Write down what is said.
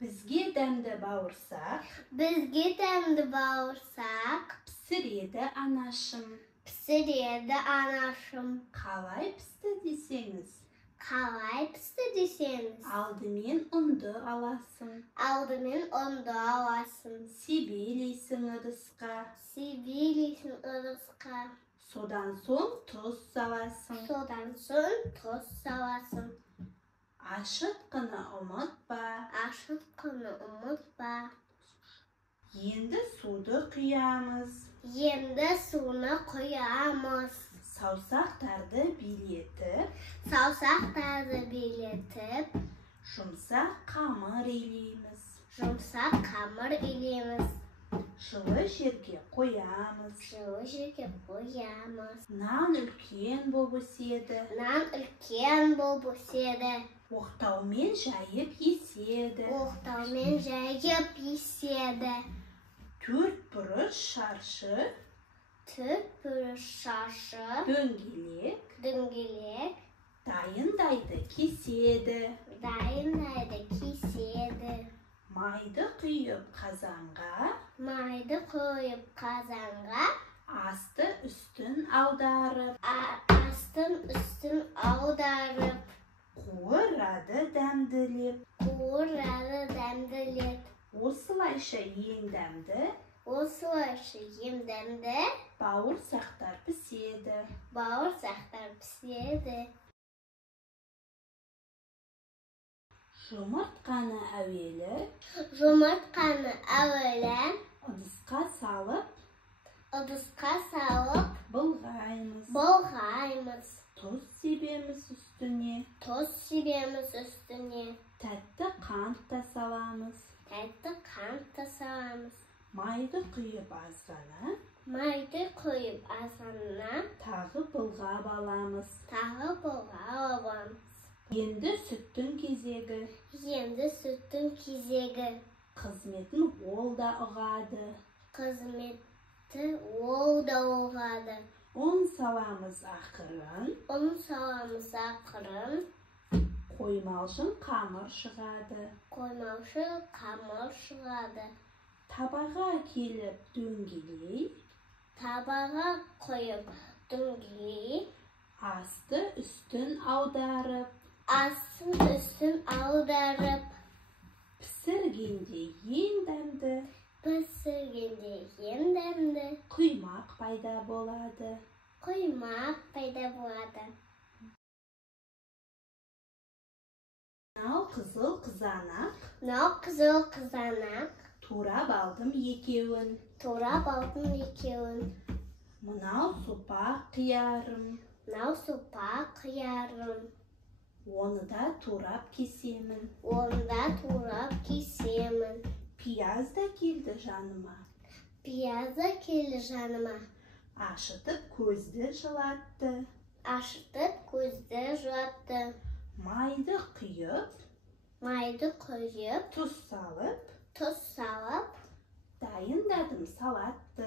Bizge dämde bağırsak, pісir edi anaşım. Kalay pісті deseniz, aldымен undu alasın. Sibeleysin ırısqa, sodan soň tuz salasın. Aşıtkını unutma, Endi sudu kıyamız. Sausaktardı biletip, Şumsak kamır eleyimiz. Жылы жерге koyamız. Nan ülken bolbus edi. Oqtaumen jayıp yesedi. Төрт бұрыш шаршы, дөңгелек, дайындайды кеседі. Майды құйып қазанға, асты үстін аударып, қуырады дәмділеп. Осылайша ең дәмді бауырсақтар піседі. Жұмыртқаны әуелі ыдысқа салып былғаймыз. Тұз себеміз үстіне. Тәтті қант та саламыз. Майды құйып азғана, тағы былғап аламыз. Енді сүттің кезегі. Қызметін ол да ұғады. Un salamız ақырын. Қоймалшын қамыр шығады. Табаға келіп дөңгелей, асты үстін аударып, пісіргенде ең дәмді, құймақ пайда болады. Мынау қызыл қызанақ, турап алдым екеуін. Мынау сопақ қиярым, оны да турап кесемін. Пияз да келді жаныма, ашытып көзді жылатты. Майды құйып, тұз салып, дайындаdım salatты.